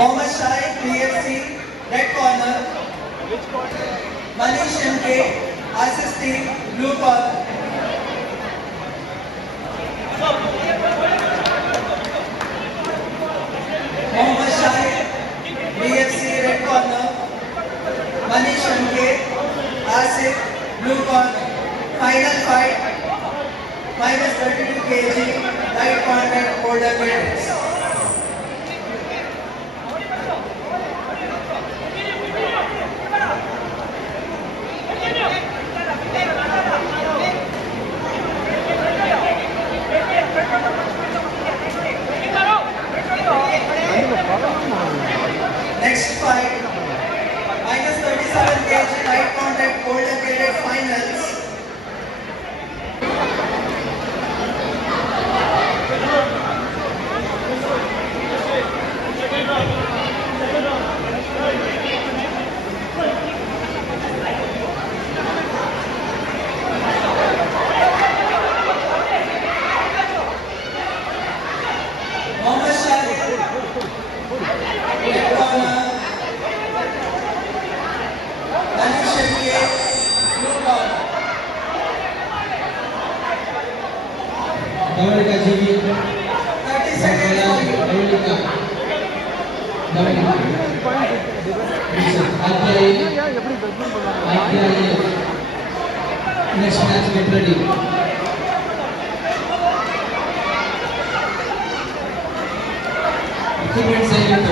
Mohammed Shahid, BFC, red corner. Manish MK, RSST, blue corner. Mohammed Shahid, BFC, red corner. Manish MK, RSST, blue corner. blue corner. Final fight, minus 32 kg, light contact older cadets. Next fight, minus 37 kg, light contact older cadet finals. Mohammad Shahid, red corner. Danish Shakir, blue corner. Amerika Jiri, 30 seconds for you. Amerika, next match get ready. Equipment silent.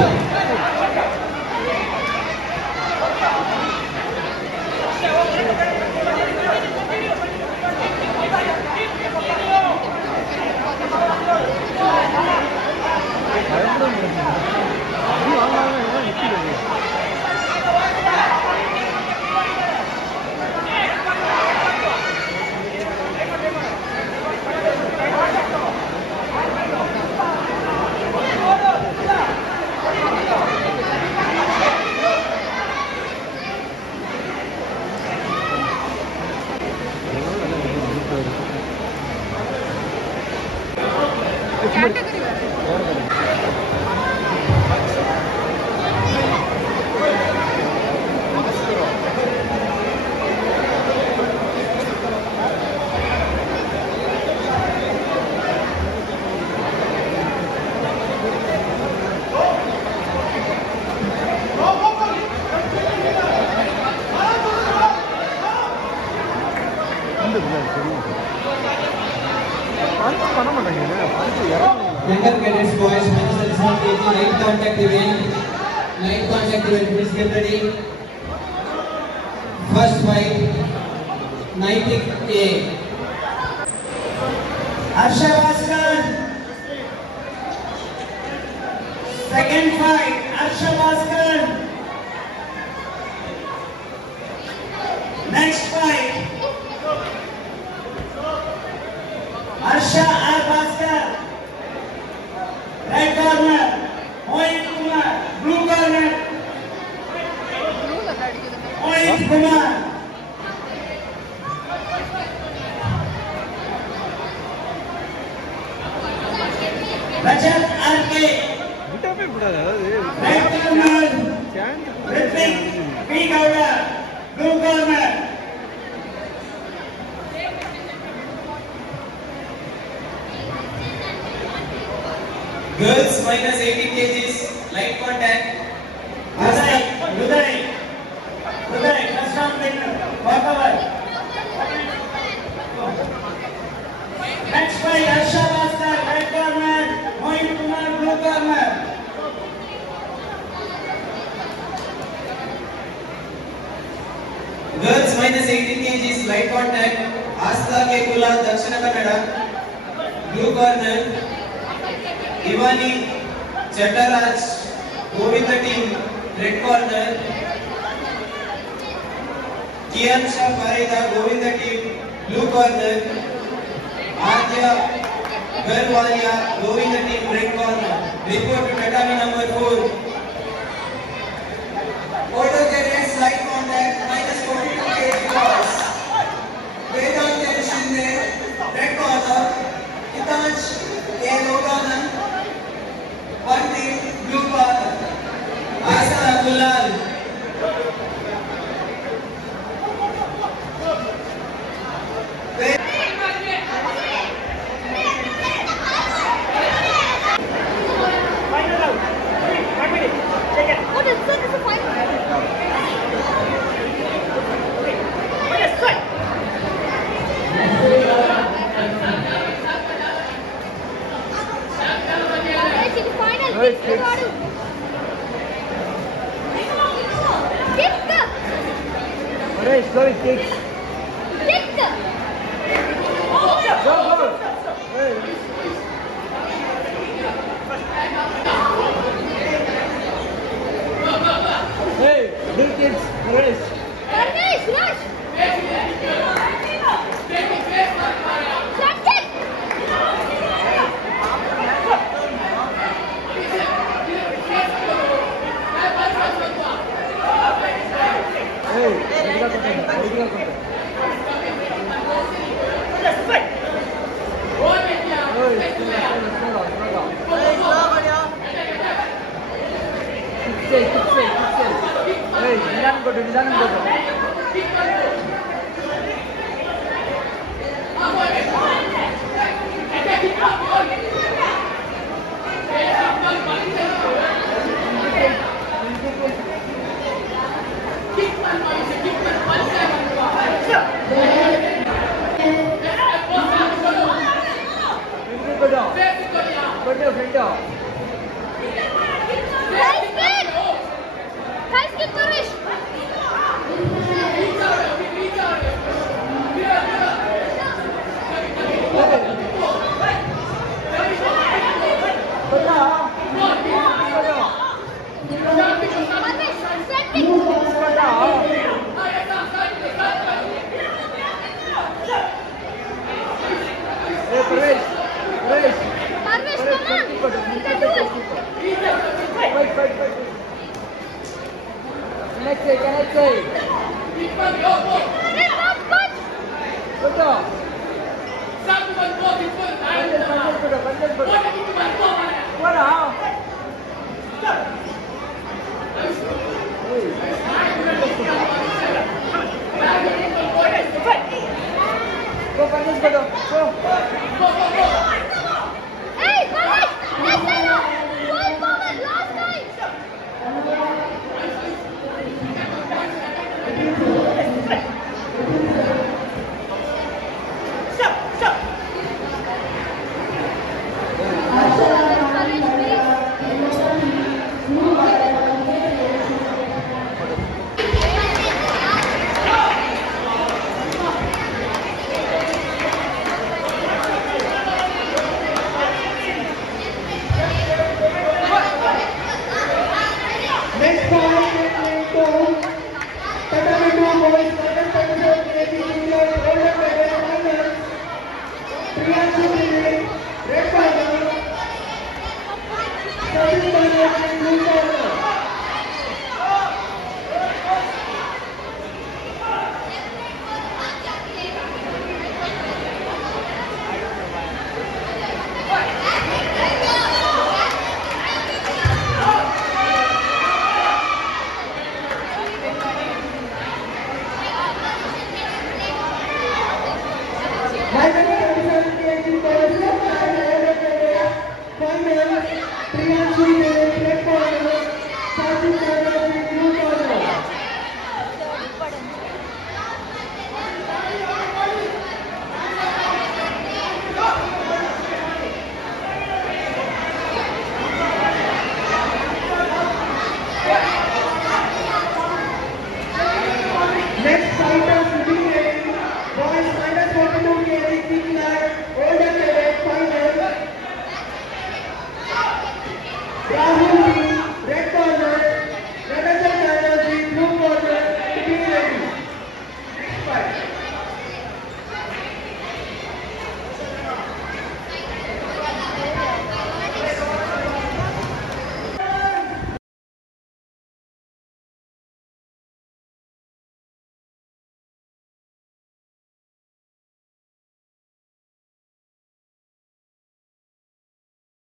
Younger cadets, boys, minus 37 kg, light contact event. Light contact event, please get ready. First fight, 90 A. Harsha Bhaskar. Second fight, Harsha Bhaskar. Next fight, Harsha R. Bhaskar. Red corner, Mohit Kumar. Blue corner, Mohit Kumar. Rajat R.K. Red corner, Ritvik P. Gowda. Blue corner. Girls minus 80 kgs, light contact. Uday, first round winner. Walk over. Next fight, Harsha Bhaskar, red corner. Mohit Kumar, blue corner. Girls minus 18 kgs, light contact. Asta K. Kula, Dakshina Kannada. Blue corner. Ivani Chattaraj, Govinda team, red corner. Kian Shah Farida, Govinda team, blue corner. Adya Garwalia, Govinda team, red corner. Report to tatami number 4. Older cadets, light contact, minus 42 kg boys. Vedant Shinde, red corner. Hitansh K. Loganan, one team, blue corner. Asta Gulal. What is that? It's a final. Hey, big kids, race. Hey, vertical contact, vertical contact. Hey, slow down. Keep safe. Hey, nidanan go. Go down, friend down. Hey, Paresh. Fight. Connect say. Go down. Go now. Go, Paresh, go. Hey, Paresh!